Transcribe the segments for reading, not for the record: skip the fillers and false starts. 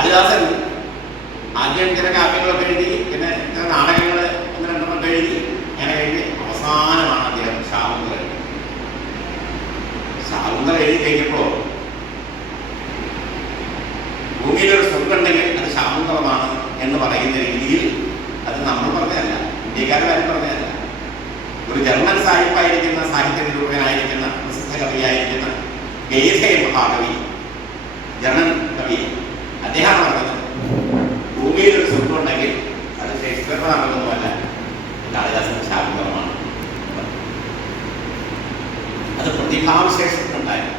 കാളിദാസൻ ആദ്യം ചില കാവ്യങ്ങളൊക്കെ എഴുതി, പിന്നെ ചില നാടകങ്ങൾ ഒന്ന് രണ്ടെണ്ണം എഴുതി, അങ്ങനെ കഴിഞ്ഞ് അവസാനമാണ് അദ്ദേഹം ശാകുന്തളം എഴുതി. ശാകുന്തളം എഴുതി കഴിഞ്ഞപ്പോൾ ഭൂമിയിലൊരു സ്വർഗമുണ്ടെങ്കിൽ അത് ശാകുന്തളമാണ് എന്ന് പറയുന്ന രീതിയിൽ, അത് നമ്മൾ പറഞ്ഞതല്ല, ഇന്ത്യക്കാരും പറഞ്ഞതല്ല, ഒരു ജർമ്മൻ സാഹിബായിരിക്കുന്ന സാഹിത്യ നിരൂപകനായിരിക്കുന്ന പ്രസിദ്ധ കവിയായിരിക്കുന്ന ഗെയ്ഥെ മഹാകവി, ജർമ്മൻ കവി, അദ്ദേഹം പറഞ്ഞത് ഭൂമിയിലൊരു സ്വർഗമുണ്ടെങ്കിൽ അത് ഷേക്സ്പിയറിന്റെ നാടകമൊന്നുമല്ല, കാളിദാസന്റെ ശാകുന്തളമാണ്. അത് പ്രതിഭാവിശേഷത്തിനുണ്ടായിരുന്നു.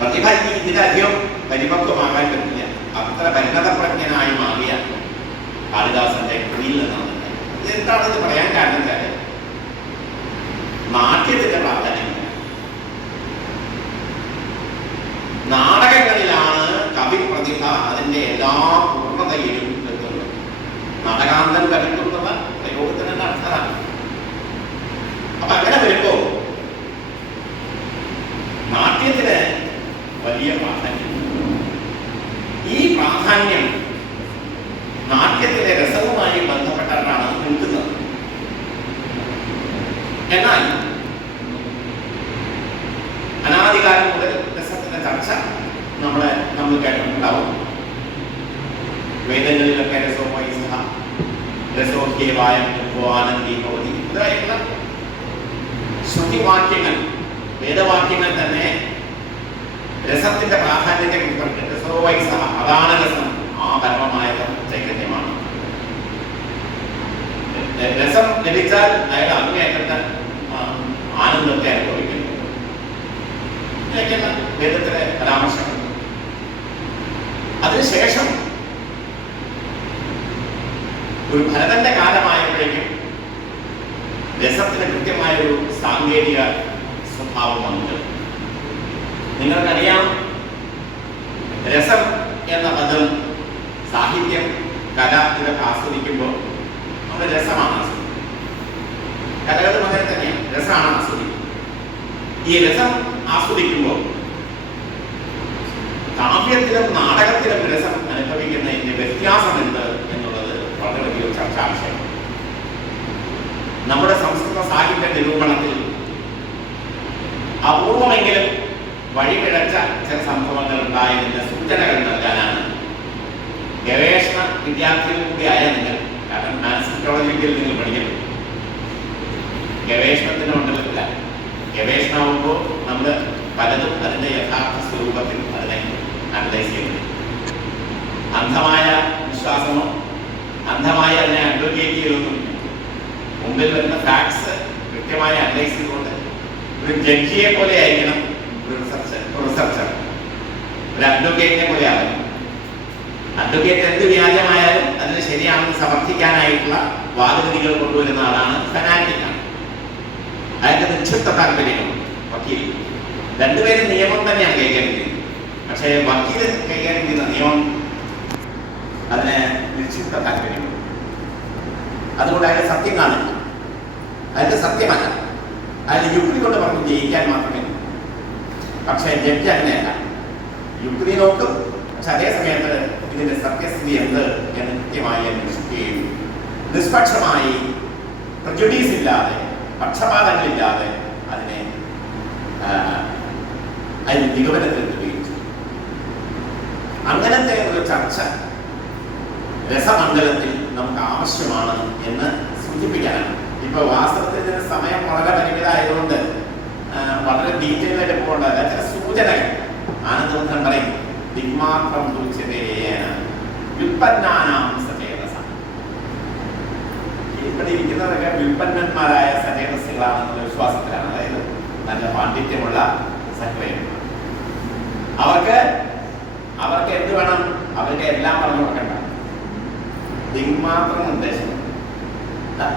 പ്രതിഭ ഇതിലധികം പരിപക്വമാകാൻ പറ്റില്ല, അത്ര പരിണതപ്രജ്ഞനായി മാറിയ കാളിദാസന്റെ കൃതിയിൽ നിന്നാണ്. ഇതെന്താണെന്ന് പറയാൻ കാരണം വെച്ചാൽ നാട്യത്തിന്റെ പ്രാധാന്യമില്ല. നാടകങ്ങളിലാണ് കവി പ്രതിഭ അതിന്റെ എല്ലാ പൂർണ്ണതയിലും എത്തുന്നത്. നാടകാന്തം കവിട്ടുന്നത് പ്രയോഗത്തിന് അർത്ഥമാണ്. അപ്പൊ അങ്ങനെ വരുമ്പോ നാട്യത്തിന് വലിയ പ്രാധാന്യം. ഈ പ്രാധാന്യം നാട്യത്തിലെ രസവുമായി ബന്ധപ്പെട്ടാണ് നിൽക്കുന്നത്. എന്നാൽ അനാദികാലം മുതൽ രസത്തിന്റെ ചർച്ച നമ്മൾ കേട്ടിട്ടുണ്ടാവും. വേദങ്ങളിലൊക്കെ രസോപൈസഹ, രസോഹ്യേവായം ആനന്ദി ഭവതി ഇതായിട്ടുള്ള ശ്രുതിവാക്യങ്ങൾ, വേദവാക്യങ്ങൾ തന്നെ രസത്തിന്റെ പ്രാധാന്യത്തെ കുറിച്ച് പറഞ്ഞു. രസോവൈസഹ, അതാണ് രസം, ആ പരമമായ ചൈതന്യമാണ്. രസം ലഭിച്ചാൽ അയാൾ അങ്ങേയറ്റത്തെ ആനന്ദത്തെ അനുഭവിക്കുന്നു. വേദത്തിലെ പരാമർശങ്ങൾ. അതിനുശേഷം ഒരു ഭരതന്റെ കാലമായപ്പോഴേക്കും രസത്തിന് കൃത്യമായൊരു സാങ്കേതിക സ്വഭാവം വന്നത്. നിങ്ങൾക്കറിയാം, രസം എന്ന പദം സാഹിത്യം, കല ഇതൊക്കെ ആസ്വദിക്കുമ്പോൾ നമ്മൾ രസമാണ് ആസ്വദിക്കുന്നത്. കലകളും അങ്ങനെ തന്നെയാണ്, രസമാണ് ആസ്വദിക്കുന്നത്. ഈ രസം ആസ്വദിക്കുമ്പോൾ കാവ്യത്തിലും നാടകത്തിലും രസം അനുഭവിക്കുന്നതിന്റെ വ്യത്യാസം എന്ത് എന്നുള്ളത് വളരെ വലിയൊരു ചർച്ചാ വിഷയമാണ്. നമ്മുടെ സംസ്കൃത സാഹിത്യ നിരൂപണത്തിൽ അപൂർവമെങ്കിലും വഴിപിഴച്ച ചില സംഭവങ്ങൾ ഉണ്ടായതിന്റെ സൂചനകൾ നൽകാനാണ് ഗവേഷണ വിദ്യാർത്ഥികൾ കൂടിയായ നിങ്ങൾ, കാരണം മാനസിക്കോളജിക്കൽ നിങ്ങൾ പഠിക്കുന്നു, ഗവേഷണത്തിന്റെ മണ്ഡലത്തില. ഗവേഷണമാകുമ്പോൾ നമ്മൾ പലതും അതിന്റെ യഥാർത്ഥ സ്വരൂപത്തിൽ അതിനെ അനലൈസ് ചെയ്യുന്നു. അന്ധമായ വിശ്വാസമോ അന്ധമായ അതിനെ അഡ്വക്കേറ്റ് ചെയ്തൊന്നുമില്ല. മുമ്പിൽ വരുന്ന ഫാക്ട്സ് കൃത്യമായി അനലൈസ് ചെയ്തുകൊണ്ട് ഒരു ജഡ്ജിയെ പോലെ ആയിരിക്കണം ഒരു റിസർച്ചർ, ഒരു അഡ്വക്കേറ്റിനെ പോലെ ആകും. അഡ്വക്കേറ്റ് എന്ത് വ്യാജമായാലും അതിന് ശരിയാണെന്ന് സമർത്ഥിക്കാനായിട്ടുള്ള വാദഗതികൾ കൊണ്ടുവരുന്ന ആളാണ് ഫനാറ്റിക്കാണ്. അതിന്റെ നിക്ഷിപ്ത താല്പര്യങ്ങളുണ്ട്. വക്കീൽ രണ്ടുപേരും നിയമം തന്നെയാണ് കൈകാര്യം ചെയ്യുന്നത്. പക്ഷേ വക്കീൽ കൈകാര്യം ചെയ്യുന്ന നിയമം അതിന് നിക്ഷിപ്ത താല്പര്യമുണ്ട്. അതുകൊണ്ട് അതിന്റെ സത്യം കാണില്ല, അതിന്റെ സത്യമല്ല, അതിന് യുക്തി കൊണ്ട് പറഞ്ഞ് ജയിക്കാൻ മാത്രമേ. പക്ഷേ ജഡ്ജി അങ്ങനെയല്ല, യുക്തി നോക്കും, പക്ഷെ അതേ സമയത്ത് ഇതിന്റെ സത്യസ്ഥിതി എന്ത് എന്ന് കൃത്യമായി അന്വേഷിക്കുകയും നിഷ്പക്ഷമായി പ്രജുഡീസ് ഇല്ലാതെ പക്ഷപാതങ്ങളില്ലാതെ അതിനെ അതിന് നിഗമനത്തിലെത്തുകയും ചെയ്യും. അങ്ങനത്തെ ഒരു ചർച്ച രസമണ്ഡലത്തിൽ നമുക്ക് ആവശ്യമാണ് എന്ന് സൂചിപ്പിക്കാനാണ്. ഇപ്പൊ വാസ്തവത്തിൽ ഇതിന് സമയം വളരെ പരിമിതമായതുകൊണ്ട് വളരെ ഡീറ്റെയിൽ ആയിട്ട് പോകേണ്ടതല്ല. ചില സൂചനകൾ ആനന്ദം പറയും. ദിഗ്മാത്രം വിൽപ്പന്നാനാം സചേതസ. ഇവിടെ ഇരിക്കുന്നവരൊക്കെ വിൽപ്പന്നന്മാരായ സചേതസ്സുകളാണെന്നുള്ള വിശ്വാസത്തിലാണ്. അതായത് നല്ല പാണ്ഡിത്യമുള്ള സഹോദരന്മാർ. അവർക്ക് എന്ത് വേണം? അവർക്ക് എല്ലാം പറഞ്ഞു കൊടുക്കണ്ട. ദിഗ്മാത്രം ഉദ്ദേശം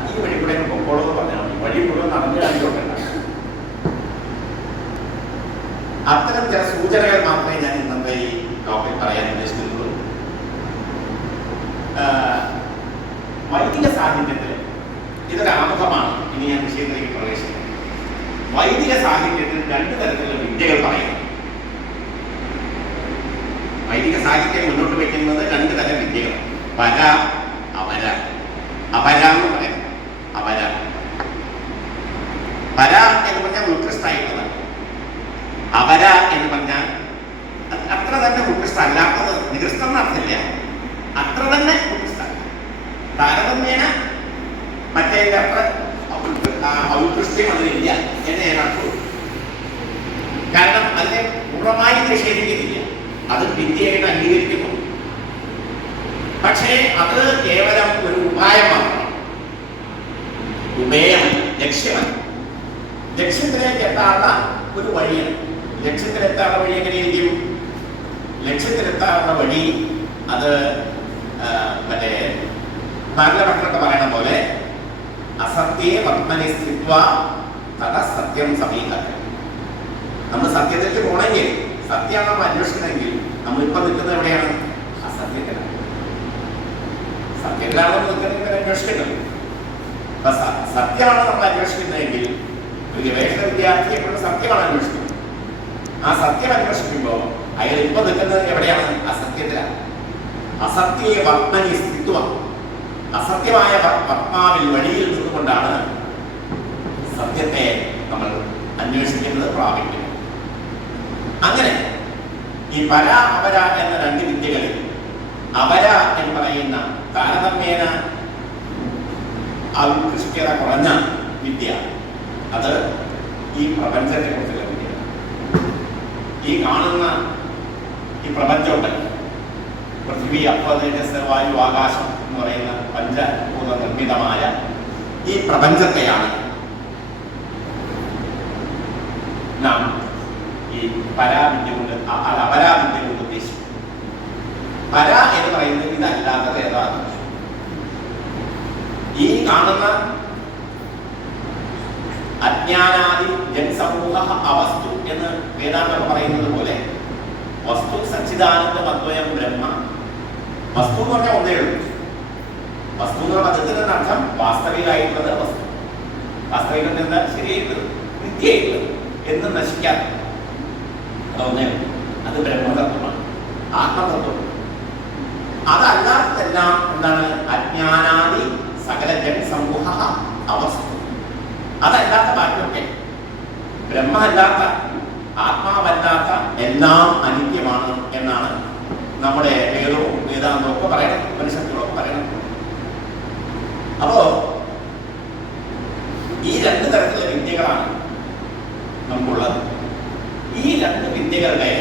ഈ വഴി കൂടെ പൊക്കോളെന്ന് പറഞ്ഞാൽ മതി, വഴി മുഴുവൻ നടന്നു കാണിച്ചു കൊടുക്കണ്ട. അത്തരം ചില സൂചനകൾ മാത്രമേ ഞാൻ ഇന്നത്തെ ഈ ടോപ്പിക് പറയാൻ ഉദ്ദേശിക്കുന്നുള്ളൂ. വൈദിക സാഹിത്യത്തിൽ ഇതൊരു ആമുഖമാണ്. ഇനി ഞാൻ വിഷയത്തിലേക്ക് പ്രവേശിക്കുന്നത്. വൈദിക സാഹിത്യത്തിൽ രണ്ടു തരത്തിലുള്ള വിദ്യകൾ പറയുന്നു. വൈദിക സാഹിത്യം മുന്നോട്ട് വയ്ക്കുന്നത് രണ്ട് തരം വിദ്യകൾ, പര, അപര. അപര എന്ന് പറയാം. അപര പര എന്ന് പറഞ്ഞാൽ ഉത്കൃഷ്ടായിട്ടുള്ളത്, അപര എന്ന് പറഞ്ഞാൽ അത്ര തന്നെ ഉത്കൃഷ്ടമല്ലാത്തത്. നികൃഷ്ടം നടത്തില്ല, അത്ര തന്നെ ഉത്കൃഷ്ടമല്ല. താരതമ്യേന മറ്റേ അത്ര ഔത്കൃഷ്ട്യം അതിലില്ല എന്ന് ഞാൻ അർത്ഥം. കാരണം അതിനെ പൂർണ്ണമായി നിഷേധിക്കുന്നില്ല, അത് വിദ്യയായിട്ട് അംഗീകരിക്കുന്നു. പക്ഷേ അത് കേവലം ഒരു ഉപായമാണ്, ഉപേയമല്ല, ലക്ഷ്യമല്ല. ലക്ഷ്യത്തിലേക്ക് എത്താനുള്ള ഒരു വഴിയാണ്. ലക്ഷ്യത്തിലെത്താനുള്ള വഴി എങ്ങനെയിരിക്കും? ലക്ഷ്യത്തിലെത്താനുള്ള വഴി അത് മറ്റേ നല്ല ഭക്ഷണമൊക്കെ പറയണ പോലെ അസത്യെ വർമ്മനെ സ്ഥിത്വ തഥ സത്യം സമീപനം. നമ്മൾ സത്യത്തിലേക്ക് പോകണമെങ്കിൽ, സത്യമാണ് നമ്മൾ അന്വേഷിക്കണമെങ്കിൽ, നമ്മളിപ്പോൾ നിൽക്കുന്നത് എവിടെയാണ്? അസത്യത്തിലാണ്. സത്യത്തിലാണ് നിൽക്കുന്നത്, അന്വേഷിക്കുന്നത്. അപ്പൊ സത്യമാണ് നമ്മൾ അന്വേഷിക്കുന്നതെങ്കിൽ, ഒരു ഗവേഷണ വിദ്യാർത്ഥി എപ്പോഴും സത്യമാണ് അന്വേഷിക്കുന്നത്. ആ സത്യം അന്വേഷിക്കുമ്പോൾ അയാൾ ഇപ്പൊ നിൽക്കുന്നത് എവിടെയാണ്? അസത്യത്തിലാണ്. അസത്യെ വർമ്മനി സ്ഥിത്വ, അസത്യമായ വർമാവിൽ വഴിയിൽ നിന്നുകൊണ്ടാണ് സത്യത്തെ നമ്മൾ അന്വേഷിക്കുന്നത്, പ്രാപിക്കുന്നത്. അങ്ങനെ ഈ പര അപര എന്ന രണ്ട് വിദ്യകളിൽ അപര എന്ന് പറയുന്ന താരതമ്യേന ഔത്കൃഷ്ടത കുറഞ്ഞ വിദ്യ, അത് ഈ പ്രപഞ്ചത്തെ കുറിച്ചുള്ള വിദ്യ. ഈ കാണുന്ന ഈ പ്രപഞ്ചമുണ്ട്, പൃഥ്വി, അപ്പ, തേജസ്, വായു, ആകാശം എന്ന് പറയുന്ന പഞ്ചഭൂത നിർമ്മിതമായ ഈ പ്രപഞ്ചത്തെയാണ് നാം ഈ പരാവിദ്യ കൊണ്ട് അപരാവിദ്യ കൊണ്ട് ഉദ്ദേശിക്കും. പര എന്ന് പറയുന്നത് ഇതല്ലാത്തത് ഏതാണ്? ഈ കാണുന്ന അജ്ഞാനാദി ജൻസമൂഹ അവസ്തു എന്ന് വേദാന്തം പറയുന്നത് പോലെ വസ്തു സച്ചിദാനന്ദം അദ്വയം ബ്രഹ്മ. വസ്തു എന്ന് പറഞ്ഞാൽ ഒന്നേ ഉള്ളൂ. വസ്തു എന്ന് പറഞ്ഞ പദത്തിന്റെ അർത്ഥം വാസ്തവികമായിട്ടുള്ളത് വസ്തു. വാസ്തവികം എന്താ? ശരിയായിട്ടുള്ളത്, നിത്യമായിട്ടുള്ളത്, എന്നും നശിക്കാത്ത അതൊന്നേ ഉള്ളൂ. അത് ബ്രഹ്മതത്വമാണ്, ആത്മതത്വം. അതല്ലാത്തതെല്ലാം എന്താണ്? അജ്ഞാനാദി സകല ജൻസമൂഹ അവസ്തു. അതല്ലാത്ത ബാക്കിയൊക്കെ ബ്രഹ്മ അല്ലാത്ത, ആത്മാവല്ലാത്ത എല്ലാം അനിത്യമാണ് എന്നാണ് നമ്മുടെ വേദവും വേദാന്തവും ഒക്കെ പറയണം, ഉപനിഷത്തുകളൊക്കെ പറയണം. അപ്പോ ഈ രണ്ട് തരത്തിലുള്ള വിദ്യകളാണ് നമുക്കുള്ളത്. ഈ രണ്ട് വിദ്യകളുടെ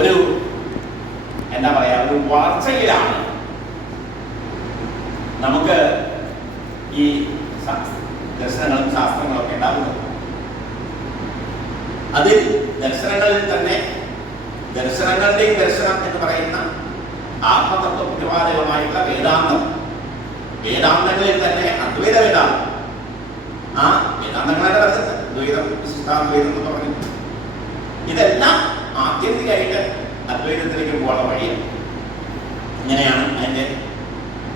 ഒരു എന്താ പറയാ, ഒരു വളർച്ചയിലാണ് നമുക്ക് ഈ ദർശനങ്ങളും ശാസ്ത്രങ്ങളും ഒക്കെ ഉണ്ടാകുന്നത്. അതിൽ ദർശനങ്ങളിൽ തന്നെ ദർശനങ്ങളുടെയും ദർശനം എന്ന് പറയുന്ന ആത്മതത്വ പ്രതിപാദകമായിട്ടുള്ള വേദാന്തം, വേദാന്തങ്ങളിൽ തന്നെ അദ്വൈത വേദാന്തം, ആ വേദാന്തങ്ങളുടെ പറയുന്നത് ദ്വൈതം, വിശിഷ്ടാദ്വൈതം എന്ന് പറഞ്ഞു. ഇതെല്ലാം ആത്യന്തികമായിട്ട് അദ്വൈതത്തിലേക്ക് പോകാനുള്ള വഴിയാണ്. ഇങ്ങനെയാണ്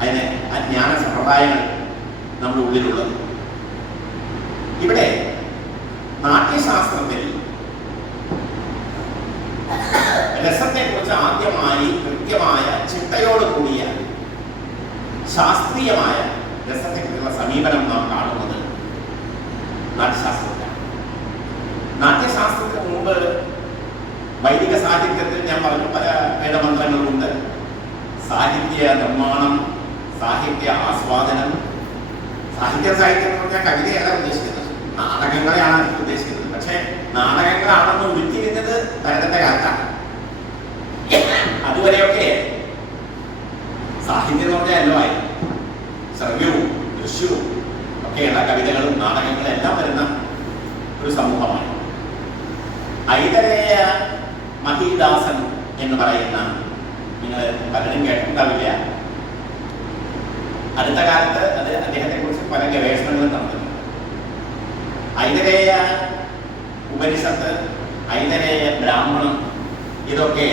അതിന് ആ ജ്ഞാന സമ്പ്രദായങ്ങൾ നമ്മുടെ ഉള്ളിലുള്ളത്. ഇവിടെ നാട്യശാസ്ത്രത്തിൽ രസത്തെ കുറിച്ച് ആദ്യമായി കൃത്യമായ ചിട്ടയോട് കൂടിയ ശാസ്ത്രീയമായ രസത്തെക്കുറിച്ചുള്ള സമീപനം നാം കാണുന്നത് നാട്യശാസ്ത്രത്തിലാണ്. നാട്യശാസ്ത്രത്തിന് മുമ്പ് വൈദിക സാഹിത്യത്തിൽ ഞാൻ പറഞ്ഞു പല വേദമന്ത്രങ്ങളുണ്ട്. സാഹിത്യ നിർമ്മാണം, സാഹിത്യ ആസ്വാദനം. സാഹിത്യം എന്ന് പറഞ്ഞാൽ കവിതയല്ല ഉദ്ദേശിക്കുന്നത്, നാടകങ്ങളെയാണ് ഉദ്ദേശിക്കുന്നത്. പക്ഷെ നാടകങ്ങളാണെന്ന് ഉരുത്തിരിഞ്ഞത് ഭരതന്റെ കാലത്താണ്. അതുവരെയൊക്കെ സാഹിത്യം എന്ന് പറഞ്ഞാൽ എല്ലാം ആയിരുന്നു. ശ്രവ്യവും ദൃശ്യവും ഒക്കെയുള്ള കവിതകളും നാടകങ്ങളും എല്ലാം വരുന്ന ഒരു സമൂഹമാണ്. ഐതരേയ മഹീദാസൻ എന്ന് പറയുന്ന, നിങ്ങൾ പലരും കേട്ടിട്ടുണ്ടാവില്ല, അടുത്ത കാലത്ത് അത് അദ്ദേഹത്തെ കുറിച്ച് പല ഗവേഷണങ്ങളും നടത്തുന്നു. ഐതരേയ ഉപനിഷത്ത്, ഐതരേയ ബ്രാഹ്മണം, ഇതൊക്കെ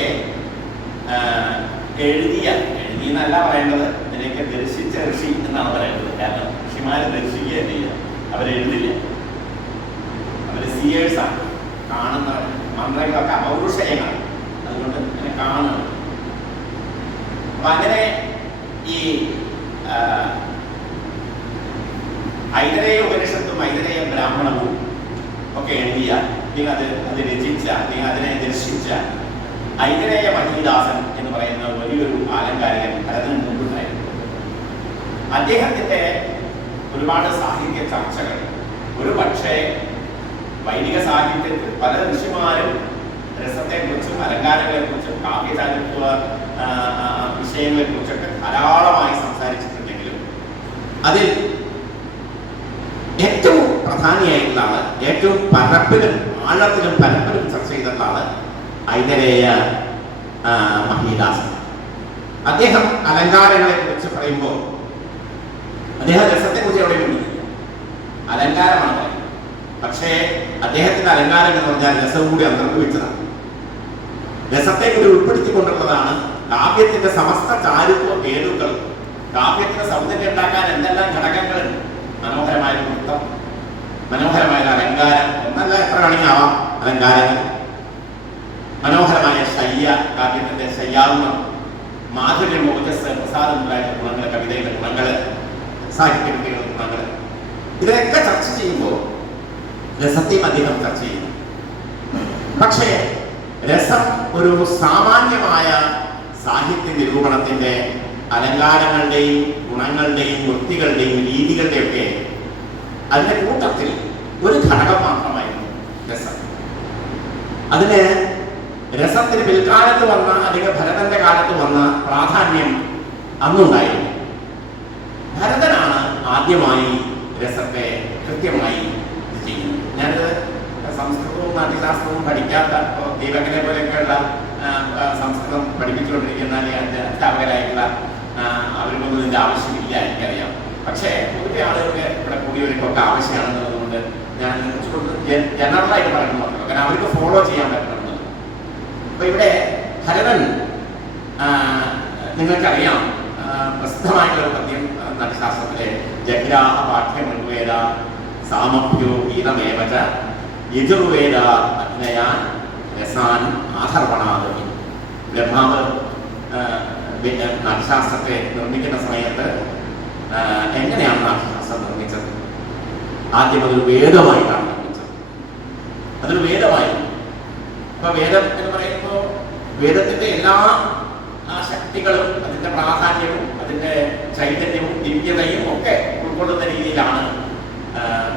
എഴുതിയെന്നല്ല പറയേണ്ടത്, ഇതിനെയൊക്കെ ദർശിച്ച ഋഷി എന്നാണ് പറയേണ്ടത്. കാരണം ഋഷിമാരെ ദർശിക്കുക ചെയ്യുക, അവരെഴുതില്ല, അവർ സിയേഴ്സാണ്. കാണുന്ന മന്ത്രങ്ങളൊക്കെ അപൗരുഷയമാണ്. അതുകൊണ്ട് കാണുന്നത്. അപ്പൊ അങ്ങനെ ഈ ഐതരേയ ഉപനിഷത്തും ഐതരേയ ബ്രാഹ്മണവും ഒക്കെ എഴുതിയ അല്ലെങ്കിൽ അത് രചിച്ച അല്ലെങ്കിൽ അതിനെ ദർശിച്ച ഐതരേയ മഹീദാസൻ എന്ന് പറയുന്ന വലിയൊരു ആലങ്കാരികൻ ഭരതന് മുമ്പുണ്ടായിരുന്നു. അദ്ദേഹത്തിന്റെ ഒരുപാട് സാഹിത്യ ചർച്ചകൾ ഒരു പക്ഷേ വൈദിക സാഹിത്യത്തിൽ പല ഋഷിമാരും രസത്തെക്കുറിച്ചും അലങ്കാരങ്ങളെക്കുറിച്ചും കാവ്യചാരിത്വ വിഷയങ്ങളെക്കുറിച്ചൊക്കെ ധാരാളമായി സംസാരിച്ചിട്ടുണ്ടെങ്കിലും അതിൽ ഏറ്റവും പ്രധാനിയായിട്ടുള്ള ആള്, ഏറ്റവും പരപ്പിലും ആഴത്തിലും പരപ്പിലും ചർച്ച ചെയ്തിട്ടുള്ള ആള് ഐതരേയ മഹീദാസൻ. അദ്ദേഹം അലങ്കാരങ്ങളെ കുറിച്ച് പറയുമ്പോൾ അദ്ദേഹം രസത്തെ കുറിച്ച് എവിടെ കൊണ്ടിരിക്കും, അലങ്കാരമാണ് പറയുന്നത്. പക്ഷേ അദ്ദേഹത്തിന്റെ അലങ്കാരം എന്ന് പറഞ്ഞാൽ രസവും കൂടി അന്തർഭവിച്ചതാണ്. രസത്തെ കൂടി ഉൾപ്പെടുത്തിക്കൊണ്ടുള്ളതാണ് കാവ്യത്തിന്റെ സമസ്ത ചാരുത്വ പേരുകൾ. കാവ്യത്തിന് സൗന്ദര്യം ഉണ്ടാക്കാൻ എന്തെല്ലാം ഘടകങ്ങളുണ്ട്. മനോഹരമായ വൃത്തം, മനോഹരമായ അലങ്കാരം, എന്നല്ല എത്ര വേണമെങ്കിൽ ആവാം അലങ്കാരങ്ങൾ. മനോഹരമായ ശയ്യ, കാവ്യത്തിന്റെ ശയ്യാവുന്ന മാധുര്യം, ഓജസ്, പ്രസാദം മുതലായ ഗുണങ്ങൾ, കവിതയുടെ ഗുണങ്ങൾ, സാഹിത്യകൃതികളുടെ ഗുണങ്ങൾ, ഇതിനൊക്കെ ചർച്ച ചെയ്യുമ്പോൾ രസത്തെയും അദ്ദേഹം ചർച്ച ചെയ്യുന്നു. പക്ഷേ രസം ഒരു സാമാന്യമായ സാഹിത്യ നിരൂപണത്തിന്റെ അലങ്കാരങ്ങളുടെയും ഗുണങ്ങളുടെയും വൃത്തികളുടെയും രീതികളുടെയും ഒക്കെ അതിന്റെ കൂട്ടത്തിൽ ഒരു ഘടകം മാത്രമായിരുന്നു രസം. അതിന് രസത്തിന് പിൽക്കാലത്ത് വന്ന അല്ലെങ്കിൽ ഭരതന്റെ കാലത്ത് വന്ന പ്രാധാന്യം അന്നുണ്ടായിരുന്നു. ഭരതനാണ് ആദ്യമായി രസത്തെ കൃത്യമായി ചെയ്യുന്നത്. ഞാനത് സംസ്കൃതവും നാട്യശാസ്ത്രവും പഠിക്കാത്ത ദീപകനെ പോലെയൊക്കെയുള്ള സംസ്കൃതം പഠിപ്പിച്ചുകൊണ്ടിരിക്കുന്ന അധ്യാപകരായിട്ടുള്ള അവർക്കൊന്നും ഇതിന്റെ ആവശ്യമില്ല, എനിക്കറിയാം. പക്ഷേ പൊതുവെ ആളുകൾക്ക് ഇവിടെ കൂടിയവർക്കൊക്കെ ആവശ്യമാണെന്നുള്ളതുകൊണ്ട് ഞാൻ ജനറലായിട്ട് പറയുന്നത് മാത്രമല്ല, കാരണം അവർക്ക് ഫോളോ ചെയ്യാൻ പറ്റുന്നത്. അപ്പൊ ഇവിടെ ഭരതൻ നിങ്ങൾക്കറിയാം, പ്രസിദ്ധമായിട്ടുള്ള പദ്യം നാട്യശാസ്ത്രത്തിലെ ജഗ്രാഹ പാഠ്യം ഋഗ്വേദ സാമഭ്യോ ഗീതമേവച യജുർവേദ അഗ്നയാൻ രസാൻ ആധർവണാദി. ബ്രഹ്മാവ് നാട്യശാസ്ത്രത്തെ നിർമ്മിക്കുന്ന സമയത്ത് എങ്ങനെയാണ് നാട്യശാസ്ത്രം നിർമ്മിച്ചത്? ആദ്യം അതൊരു വേദമായിട്ടാണ് നിർമ്മിച്ചത്. അതൊരു വേദമായിരുന്നു. അപ്പൊ വേദം എന്ന് പറയുമ്പോൾ വേദത്തിന്റെ എല്ലാ ശക്തികളും അതിന്റെ പ്രാധാന്യവും അതിന്റെ ചൈതന്യവും ദിവ്യതയും ഒക്കെ ഉൾക്കൊള്ളുന്ന രീതിയിലാണ്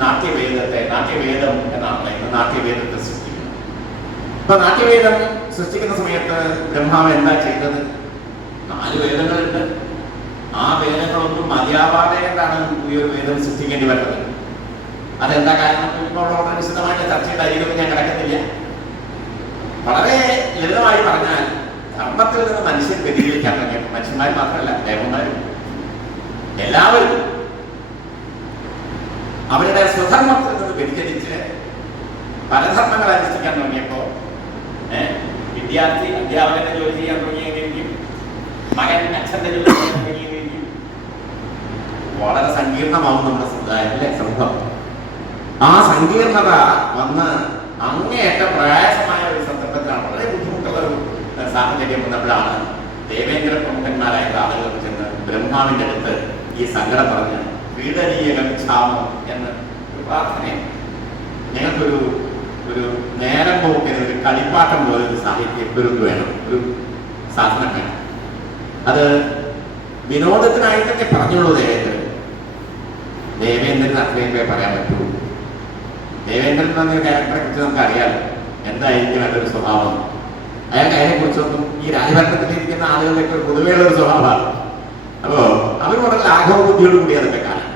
നാട്യവേദം എന്നാണ് പറയുന്നത്, നാട്യവേദത്തെ സൃഷ്ടിക്കുന്നത്. അപ്പൊ നാട്യവേദം സൃഷ്ടിക്കുന്ന സമയത്ത് ബ്രഹ്മാവ് എന്താ ചെയ്തത്? 4 വേദങ്ങളുണ്ട്. ആ വേദങ്ങളൊന്നും മതിയാവാതെ എന്താണ് പുതിയൊരു വേദം സൃഷ്ടിക്കേണ്ടി വരുന്നത്? അതെന്താ കാരണം? ഇപ്പോൾ വളരെ വിശദമായിട്ട് ചർച്ചയുടെ അരികൊന്നും ഞാൻ കിടക്കുന്നില്ല. വളരെ ലളിതമായി പറഞ്ഞാൽ ധർമ്മത്തിൽ നിന്ന് മനുഷ്യൻ വ്യതിചലിക്കാൻ തുടങ്ങിയപ്പോൾ, മനുഷ്യന്മാർ മാത്രമല്ല ദേവന്മാരും എല്ലാവരും അവരുടെ സ്വധർമ്മത്തിൽ നിന്ന് വ്യതിചലിച്ച് പലധർമ്മങ്ങൾ അനുഷ്ഠിക്കാൻ തുടങ്ങിയപ്പോ വിദ്യാർത്ഥി അധ്യാപകന്റെ ജോലി ചെയ്യാൻ തുടങ്ങിയെങ്കിലും മകൻ അച്ഛന്റെ ജോലി ചെയ്യാൻ തുടങ്ങിയെങ്കിലും വളരെ സങ്കീർണമാവും നമ്മുടെ സമുദായത്തിലെ സമൂഹം. ആ സങ്കീർണത വന്ന് അങ്ങേയറ്റ പ്രയാസമായ ഒരു സന്ദർഭത്തിലാണ്, വളരെ ബുദ്ധിമുട്ടുള്ള ഒരു സാഹചര്യം വന്നപ്പോഴാണ് ദേവേന്ദ്ര പ്രമുഖന്മാരായിട്ടുള്ള ആളുകൾ ചെന്ന് ബ്രഹ്മാവിന്റെ അടുത്ത് ഈ സങ്കടം പറഞ്ഞ് പീഡനീയക്ഷാമം എന്ന് ഒരു പ്രാർത്ഥനയാണ്. ഞങ്ങൾക്കൊരു നേരം പോക്കിന് ഒരു കളിപ്പാട്ടം പോലെ ഒരു സാഹിത്യക്കുരുക്ക് വേണം, ഒരു സാധനം വേണം. അത് വിനോദത്തിനായിട്ടൊക്കെ പറഞ്ഞുള്ളൂ ദേവേന്ദ്രൻ അത്രയൊക്കെ പറയാൻ പറ്റുള്ളൂ. ദേവേന്ദ്രൻ എന്നൊരു ക്യാരക്ടറെ കുറിച്ച് നമുക്ക് അറിയാമല്ലോ, എന്തായിരിക്കും അതിൻ്റെ ഒരു സ്വഭാവം. അയാൾക്ക് അതിനെക്കുറിച്ചൊന്നും ഈ രാജഭരണത്തിലിരിക്കുന്ന ആളുകളുടെയൊക്കെ ഒരു പൊതുവെയുള്ള ഒരു സ്വഭാവമാണ്. അപ്പോ അവർ വളരെ ലാഘവ ബുദ്ധിയോട് കൂടി അതൊക്കെ കാണാം.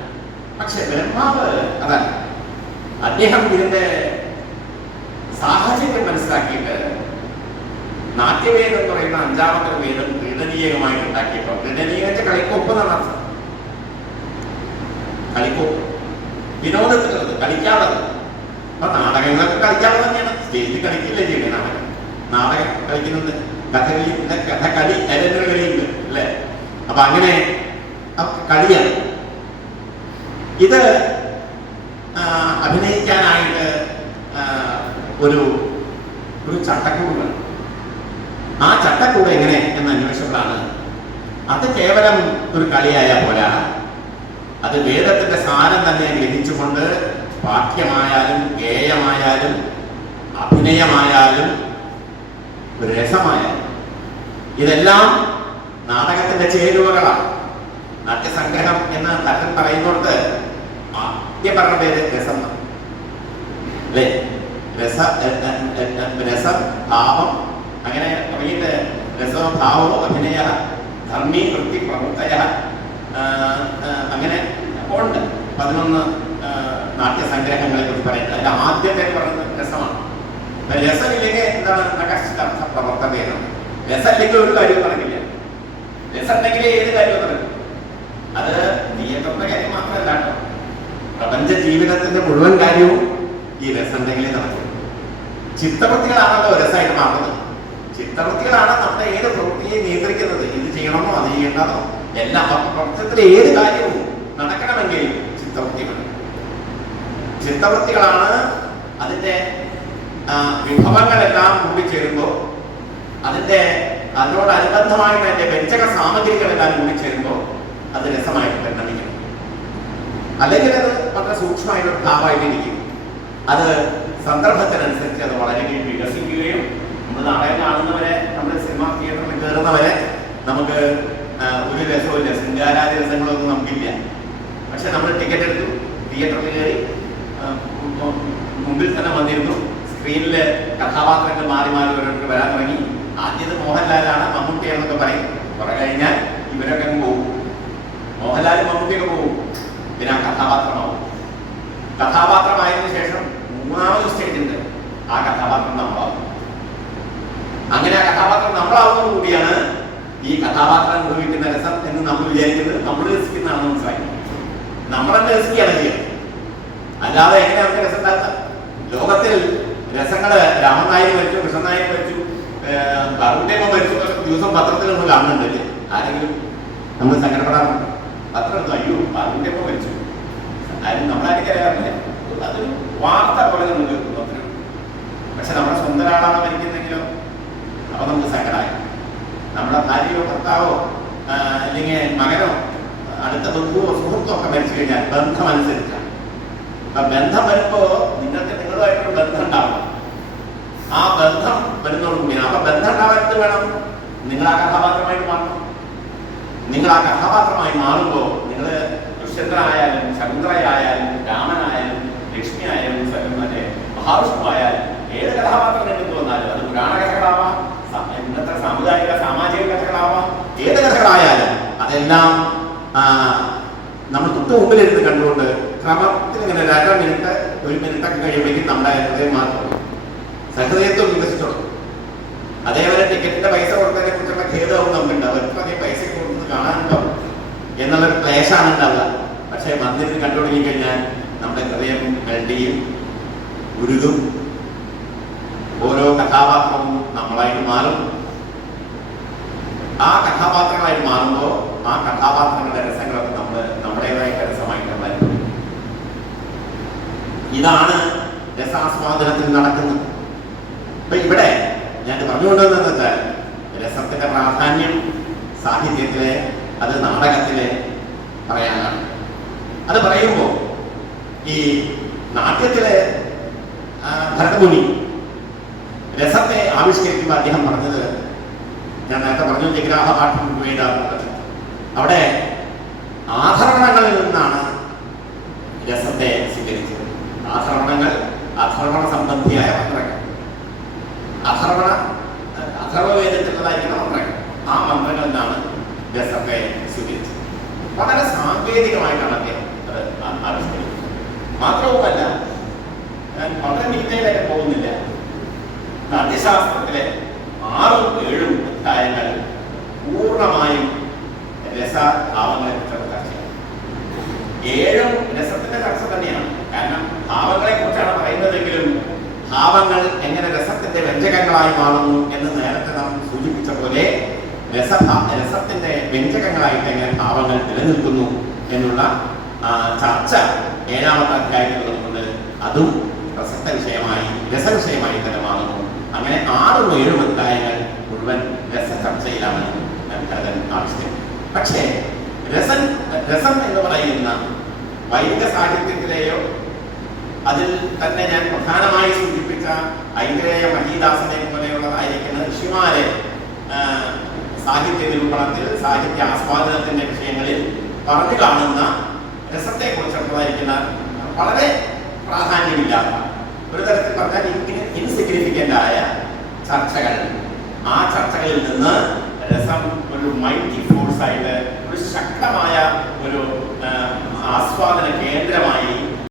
പക്ഷെ ബ്രഹ്മാവ് അതല്ല, അദ്ദേഹം ഇതിന്റെ സാഹചര്യം മനസ്സിലാക്കിയിട്ട് നാട്യവേദം എന്ന് പറയുന്ന 5ാമത്തെ വേദം ക്രീഡനീയമായിട്ട് ഉണ്ടാക്കിയപ്പോൾ, ക്രീഡനീയ കളിക്കൊപ്പ് എന്നാണ് അർത്ഥം. കളിക്കൊപ്പ് വിനോദത്തിലുള്ളത്, കളിക്കാനുള്ളത്. അപ്പൊ നാടകങ്ങളൊക്കെ കളിക്കാനുള്ളത് തന്നെയാണ്. സ്റ്റേജിൽ കളിക്കില്ലേ ചെയ്യണേ? നാടകം കളിക്കുന്നുണ്ട്, കഥകളി, അരങ്ങ് കളിയുണ്ട് അല്ലേ? അപ്പൊ അങ്ങനെ കളിയാണ്. ഇത് അഭിനയിക്കാനായിട്ട് ഒരു ചട്ടക്കൂട് വേണം. ആ ചട്ടക്കൂട് എങ്ങനെ എന്ന് അന്വേഷിച്ചപ്പോഴാണ് അത് കേവലം ഒരു കളിയായ പോലെ അത് വേദത്തിന്റെ സാരം തന്നെ ഗ്രഹിച്ചുകൊണ്ട് പാഠ്യമായാലും ഗേയമായാലും അഭിനയമായാലും രസമായാലും ഇതെല്ലാം നാടകത്തിന്റെ ചേരുവകളാണ്. നാട്യസംഗ്രഹം എന്ന് നടൻ പറയുന്നിടത്ത് ആദ്യം പറഞ്ഞ പേര് രസം അല്ലേ? രസം ഭാവം അങ്ങനെ തുടങ്ങിയിട്ട് രസോ ഭാവോ അഭിനയ ധർമ്മി വൃത്തി പ്രവൃത്തയ അങ്ങനെ ഉണ്ട് 11 നാട്യസംഗ്രഹങ്ങളെ കുറിച്ച് പറയുന്നത്. അതിൽ ആദ്യത്തെ പറയുന്നത് രസമാണ്. രസമില്ലെങ്കിൽ എന്താണ് നഖസ്ഥ പ്രവർത്തനം. രസമില്ലെങ്കിൽ ഒരു കാര്യവും നടക്കില്ല. രസം ഉണ്ടെങ്കിൽ ഏത് കാര്യവും നടക്കും. അത് തിയേറ്ററിന്റെ കാര്യം മാത്രമല്ല കേട്ടോ, പ്രപഞ്ച ജീവിതത്തിന്റെ മുഴുവൻ കാര്യവും ഈ രസം ഉണ്ടെങ്കിലേ നടക്കും. ചിത്തവൃത്തികളാണല്ലോ രസമായിട്ട് മാറുന്നത്. ചിത്തവൃത്തികളാണ് നമ്മുടെ ഏത് പ്രവൃത്തിയെ നിയന്ത്രിക്കുന്നത്. ഇത് ചെയ്യണമോ അത് ചെയ്യേണ്ടതോ എല്ലാം. പ്രപഞ്ചത്തിലെ ഏത് കാര്യവും നടക്കണമെങ്കിൽ ചിത്തവൃത്തികളാണ് അതിന്റെ വിഭവങ്ങളെല്ലാം കൂടിച്ചേരുമ്പോൾ അതിനോടനുബന്ധമായിട്ട് അതിന്റെ വ്യഞ്ജക സാമഗ്രികളെല്ലാം കൂടിച്ചേരുമ്പോൾ അത് രസമായിട്ട് പരിണമിക്കും. അല്ലെങ്കിൽ അത് വളരെ സൂക്ഷ്മമായിട്ടൊരു ഭാവമായിട്ടിരിക്കും. അത് സന്ദർഭത്തിനനുസരിച്ച് അത് വളരെ വികസിക്കുകയും നമ്മൾ നാടകം കാണുന്നവരെ, നമ്മൾ സിനിമ തിയേറ്ററിൽ കയറുന്നവരെ നമുക്ക് ഒരു രസവും ഇല്ല, ശൃംഗാരാദി രസങ്ങളൊന്നും നമുക്കില്ല. പക്ഷെ നമ്മൾ ടിക്കറ്റ് എടുത്തു, തിയേറ്ററിൽ കയറി, മുമ്പിൽ തന്നെ വന്നിരുന്നു, സ്ക്രീനിൽ കഥാപാത്രങ്ങൾ മാറി മാറി ഓരോരുത്തർ വരാൻ തുടങ്ങി. ആദ്യത് മോഹൻലാലാണ്, മമ്മൂട്ടിയാണെന്നൊക്കെ പറയും. കുറെ കഴിഞ്ഞാൽ ഇവരൊക്കെ പോകും. മോഹൻലാലും മമ്മൂട്ടിയൊക്കെ പോകും. പിന്നെ ആ കഥാപാത്രമാവും. കഥാപാത്രമായതിനു ശേഷം 3ാമത് സ്റ്റേജ് ഉണ്ട്. ആ കഥാപാത്രം നമ്മളാവും. അങ്ങനെ ആ കഥാപാത്രം നമ്മളാവുന്നത് കൂടിയാണ് ഈ കഥാപാത്രം അനുഭവിക്കുന്ന രസം എന്ന് നമ്മൾ വിചാരിക്കുന്നത്. നമ്മൾ രസിക്കുന്നതാണെന്ന് മനസ്സിലാക്കി നമ്മളെന്നെ രസിക്കുകയാണ് ചെയ്യുന്നത്. അല്ലാതെ എങ്ങനെ നമുക്ക് രസം ഉണ്ടാക്കുക? ലോകത്തിൽ രസങ്ങള് രാമൻ നായർ മരിച്ചു, കൃഷ്ണൻ നായർ മരിച്ചു, കറുണ്ടേമ്മ മരിച്ചു, ദിവസം പത്രത്തിൽ നമ്മൾ കാണുന്നുണ്ടല്ലേ? ആരെങ്കിലും നമ്മൾ സങ്കടപ്പെടാറുണ്ട്? പത്രം എടുത്തു, അയ്യോ കറുണ്ടേമ്മ മരിച്ചു, ആരും നമ്മളാരും അറിയാറില്ല. അതൊരു വാർത്ത പോലെ നമ്മൾ കേൾക്കുന്നു അത്രയും. പക്ഷെ നമ്മുടെ സ്വന്തം ഒരാളാണ് മരിക്കുന്നെങ്കിലോ അപ്പൊ നമുക്ക് സങ്കടമായി. നമ്മുടെ ഭാര്യയോ ഭർത്താവോ അല്ലെങ്കിൽ മകനോ അടുത്ത ബന്ധുവോ സുഹൃത്തോ ഒക്കെ മരിച്ചു കഴിഞ്ഞാൽ ബന്ധം അനുസരിച്ചാണ്. അപ്പൊ ബന്ധം വരുമ്പോ നിങ്ങളുമായിട്ടൊരു ബന്ധം ഉണ്ടാവും. ആ ബന്ധം വരുന്നതോടുകൂടി അപ്പൊ ബന്ധം ഉണ്ടാവാൻ വേണം നിങ്ങൾ ആ കഥാപാത്രമായിട്ട് മാറണം. നിങ്ങൾ ആ കഥാപാത്രമായി മാറുമ്പോൾ നിങ്ങൾ ദുഷ്യന്തനായാലും ശകുന്തളയായാലും രാമനായാലും ലക്ഷ്മി ആയാലും മറ്റേ മഹാവിഷ്ണു ആയാലും ഏത് കഥാപാത്രം എടുത്തു വന്നാലും അത് പുരാണ കഥകളാവാം, ഇന്നത്തെ സാമുദായിക സാമാജിക കഥകളാവാം, ഏത് കഥകളായാലും അതെല്ലാം നമ്മൾ തൊട്ട് മുമ്പിലിരുന്ന് കണ്ടുകൊണ്ട് ക്രമത്തിൽ ഇങ്ങനെ 1 മിനിറ്റ് 1 മിനിറ്റൊക്കെ കഴിയുമ്പോഴേക്കും നമ്മുടെ ഹൃദയം മാത്രം സഹൃദയത്വം വികസിച്ചോളും. അതേപോലെ ടിക്കറ്റിന്റെ പൈസ കൊടുത്തതിനെ കുറിച്ചുള്ള ഖേദവും നമുക്കുണ്ടാവും. എത്ര അധികം പൈസ കൊടുത്ത് കാണാനുണ്ടാവും എന്നുള്ളൊരു ക്ലേശാണ് ഉണ്ടാവുക. പക്ഷെ മന്ദിരത്തിൽ കണ്ടു തുടങ്ങിക്കഴിഞ്ഞാൽ നമ്മുടെ ഹൃദയം കണ്ടിയും ഉരുകും. ഓരോ കഥാപാത്രവും നമ്മളായിട്ട് മാറും. ആ കഥാപാത്രങ്ങളായിട്ട് മാറുമ്പോൾ ആ കഥാപാത്രങ്ങളുടെ രസങ്ങളൊക്കെ നമ്മുടേതായിട്ട് രസമായിട്ട് വരും. ഇതാണ് രസാസ്വാദനത്തിൽ നടക്കുന്നത്. അപ്പൊ ഇവിടെ ഞാൻ പറഞ്ഞുകൊണ്ടുവന്നത് വെച്ചാൽ രസത്തിന്റെ പ്രാധാന്യം സാഹിത്യത്തിലെ, അത് നാടകത്തിലെ പറയാനാണ്. അത് പറയുമ്പോൾ ഈ നാട്യത്തിലെ ഭരതമുനി രസത്തെ ആവിഷ്കരിക്കുമ്പോൾ അദ്ദേഹം പറഞ്ഞത്, ഞാൻ നേരത്തെ പറഞ്ഞു ജഗ്രാഹ പാഠം വേദാന്തത്തിൽ, അവിടെ ആധരണങ്ങളിൽ നിന്നാണ് രസത്തെ സ്വീകരിച്ചത്. അധർവണ സംബന്ധിയായ മന്ത്രങ്ങൾ, അഥർവവേദത്തിലുള്ളതായിരിക്കുന്ന മന്ത്രങ്ങൾ, ആ മന്ത്രങ്ങളിൽ നിന്നാണ് രസത്തെ സ്വീകരിച്ചത്. വളരെ സാങ്കേതികമായിട്ടാണ് അദ്ദേഹം അത് ആവിഷ്കരിക്കുന്നത്. മാത്രവുമല്ല, ഞാൻ വളരെ ഡീറ്റെയിലായിട്ട് പോകുന്നില്ല, നാട്യശാസ്ത്രത്തിലെ 6-7 അധ്യായങ്ങൾ പൂർണ്ണമായും രസഭാവങ്ങളെ കുറിച്ചുള്ള ചർച്ചയാണ്. 7 രസത്തിന്റെ ചർച്ച തന്നെയാണ്. കാരണം ഭാവങ്ങളെ കുറിച്ചാണ് പറയുന്നതെങ്കിലും ഭാവങ്ങൾ എങ്ങനെ രസത്തിന്റെ വ്യഞ്ജകങ്ങളായി മാറുന്നു എന്ന് നേരത്തെ നാം സൂചിപ്പിച്ച പോലെ രസത്തിന്റെ വ്യഞ്ജകങ്ങളായിട്ട് എങ്ങനെ ഭാവങ്ങൾ നിലനിൽക്കുന്നു എന്നുള്ള ചർച്ച 7ാമത്തെ അധ്യായത്തിലുള്ളതുകൊണ്ട് അതും പ്രസക്ത വിഷയമായി രസവിഷയമായി തന്നെ മാറുന്നു. അങ്ങനെ 6-7 അധ്യായങ്ങൾ മുഴുവൻ രസചർച്ചയിലാണ് കരുതാൻ ആവശ്യം. പക്ഷേ രസം എന്ന് പറയുന്ന വൈദിക സാഹിത്യത്തിലെയോ അതിൽ തന്നെ ഞാൻ പ്രധാനമായി സൂചിപ്പിച്ച ഐന്ദ്രേയ മഹീദാസനെ പോലെയുള്ളതായിരിക്കുന്ന ഋഷിമാരെ സാഹിത്യ നിരൂപണത്തിൽ സാഹിത്യ ആസ്വാദനത്തിന്റെ വിഷയങ്ങളിൽ പറഞ്ഞു കാണുന്ന രസത്തെ കുറിച്ചുള്ളതായിരിക്കുന്ന വളരെ പ്രാധാന്യമില്ലാത്ത ഒരു തരത്തിൽ പറഞ്ഞാൽ ഇൻസിഗ്നിഫിക്കൻ്റ് ആയ ചർച്ചകൾ, ആ ചർച്ചകളിൽ നിന്ന് രസം ഒരു മൈറ്റി ഫോഴ്സ് ആയിട്ട് ഒരു ശക്തമായ ഒരു ആസ്വാദന കേന്ദ്ര